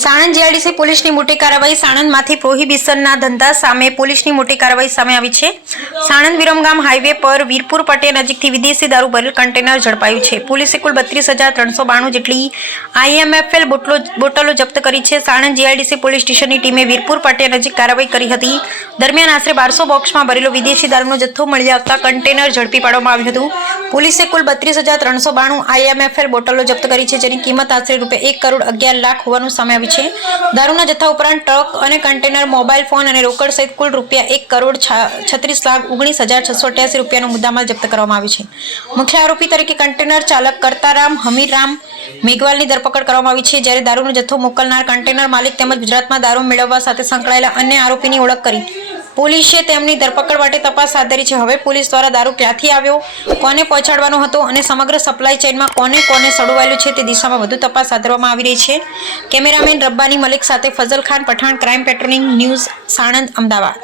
Sanand GIDC પોલીસની મોટી કાર્યવાહી સાણંદમાંથી પ્રોહિબિશનના ધંધા સામે પોલીસની મોટી કાર્યવાહી સામે આવી છે। સાણંદ વિરમગામ હાઈવે પર વીરપુર પટિયા નજીકથી વિદેશી દારૂ ભરેલ કન્ટેનર ઝડપાયું છે। પોલીસે કુલ 32,392 જેટલી IMFL બોટલો જપ્ત કરી છે। સાણંદ જીઆઈડીસી પોલીસ સ્ટેશનની ટીમે વીરપુર પટિયા નજીક કાર્યવાહી કરી હતી। દરમિયાન આશરે 1200 બોક્સમાં ભરેલો વિદેશી દારૂનો જથ્થો મળી આવતા કન્ટેનર ઝડપી પાડવામાં આવ્યું હતું। પોલીસે કુલ 32,392 IMFL બોટલો જપ્ત કરી છે, જેની કિંમત આશરે ₹1,11,00,000 હોવાનું સામે આવી છે। દારૂના જથ્થા ઉપરાંત ટ્રક અને કન્ટેનર, મોબાઈલ ફોન અને રોકડ સહિત કુલ ₹1,36,19,688નો મુદ્દામાલ જપ્ત કરવામાં આવ્યો છે। મુખ્ય આરોપી તરીકે કન્ટેનર ચાલક કરતારામ હમીરરામ મેઘવાલની ધરપકડ કરવામાં આવી છે, જ્યારે દારૂનો જથ્થો મોકલનાર, કન્ટેનર માલિક તેમજ ગુજરાતમાં દારૂ મેળવવા સાથે સંકળાયેલા અન્ય આરોપીની ઓળખ કરી પોલીસે તેમની ધરપકડ માટે તપાસ હાથ ધરી છે। હવે પોલીસ દ્વારા દારૂ ક્યાંથી આવ્યો, કોને પહોંચાડવાનો હતો અને સમગ્ર સપ્લાય ચેઇનમાં કોને સડવાયેલું છે તે દિશામાં વધુ તપાસ હાથ ધરવામાં આવી રહી છે। કેમેરામેન રબ્બાની મલિક સાથે Fazal Khan Pathan, crime patrolling news, Sanand, Ahmedabad.